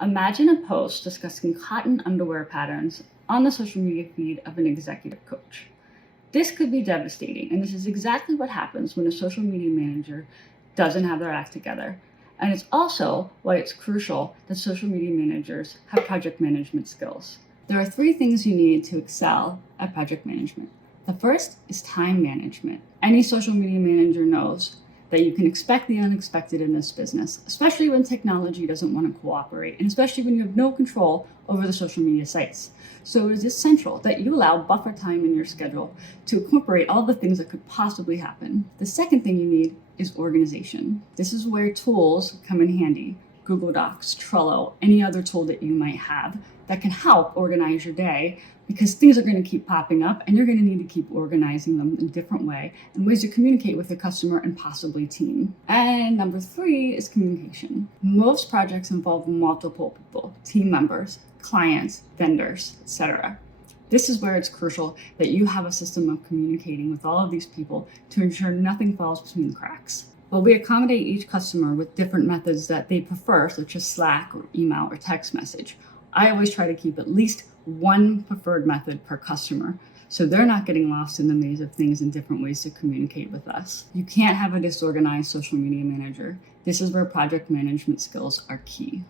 Imagine a post discussing cotton underwear patterns on the social media feed of an executive coach. This could be devastating, and this is exactly what happens when a social media manager doesn't have their act together. And it's also why it's crucial that social media managers have project management skills. There are 3 things you need to excel at project management. The first is time management. Any social media manager knows that you can expect the unexpected in this business, especially when technology doesn't want to cooperate, and especially when you have no control over the social media sites. So it is essential that you allow buffer time in your schedule to incorporate all the things that could possibly happen. The second thing you need is organization. This is where tools come in handy. Google Docs, Trello, any other tool that you might have that can help organize your day, because things are going to keep popping up and you're going to need to keep organizing them in a different way and ways to communicate with the customer and possibly team. And number 3 is communication. Most projects involve multiple people, team members, clients, vendors, etc. This is where it's crucial that you have a system of communicating with all of these people to ensure nothing falls between the cracks. While we accommodate each customer with different methods that they prefer, such as Slack or email or text message, I always try to keep at least one preferred method per customer, so they're not getting lost in the maze of things and different ways to communicate with us. You can't have a disorganized social media manager. This is where project management skills are key.